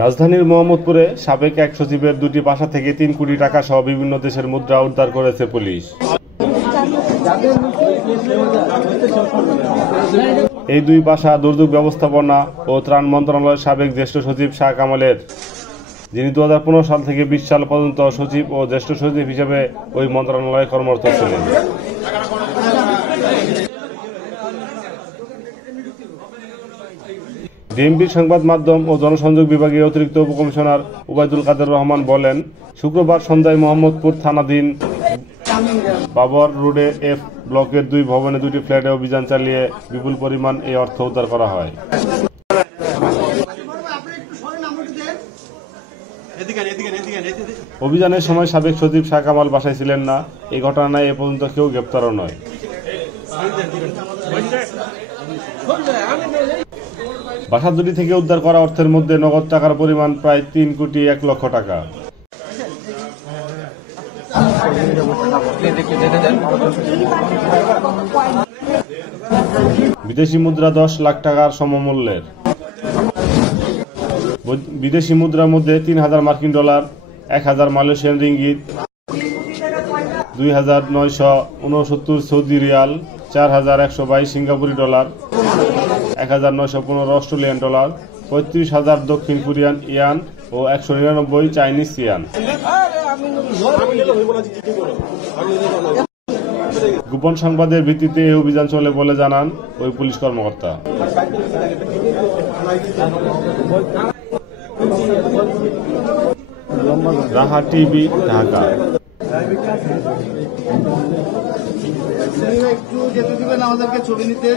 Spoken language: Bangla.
রাজধানীর মোহাম্মদপুরে সাবেক এক সচিবের দুটি বাসা থেকে ৩ কোটি টাকা সহ বিভিন্ন দেশের মুদ্রা উদ্ধার করেছে পুলিশ। এই দুই বাসা দুর্যোগ ব্যবস্থাপনা ও ত্রাণ মন্ত্রণালয়ের সাবেক জ্যেষ্ঠ সচিব শাহ কামালের, যিনি 2015 সাল থেকে 20 সাল পর্যন্ত সচিব ও জ্যেষ্ঠ সচিব হিসেবে ওই মন্ত্রণালয়ে কর্মরত ছিলেন। ডিএমপির সংবাদ মাধ্যম ও জনসংযোগ বিভাগের অতিরিক্ত উপকমিশনার ওবায়দুল কাদের রহমান বলেন, শুক্রবার সন্ধ্যায় মোহাম্মদপুর থানাধীন বাবর রোডে এফ ব্লকের 2 ভবনে 2টি ফ্ল্যাটে অভিযান চালিয়ে বিপুল পরিমাণ এই অর্থ উদ্ধার করা হয়। অভিযানের সময় সাবেক সচিব শাহ কামাল বাসায় ছিলেন না। এই ঘটনায় এ পর্যন্ত কেউ গ্রেপ্তারও নয়। বাসা দুটি থেকে উদ্ধার করা অর্থের মধ্যে নগদ টাকার পরিমাণ প্রায় 3 কোটি 1 লক্ষ টাকা। বিদেশি মুদ্রা 10 লাখ টাকার সমমূল্যের। বিদেশি মুদ্রার মধ্যে 3000 মার্কিন dollar, 1000 Malaysian ringgit, 2969 Saudi riyal, 4122 সিঙ্গাপুরি ডলার, 1915 অস্ট্রেলিয়ান ডলার, 35,000 দক্ষিণ কোরিয়ান ইয়ান ও 199 চাইনিজ ইয়ান। গোপন সংবাদের ভিত্তিতে এই অভিযান চলে বলে জানান ওই পুলিশ কর্মকর্তা। রাহা টিভি, ঢাকা। একটু যেতে দিবেন আমাদেরকে ছবি নিতে।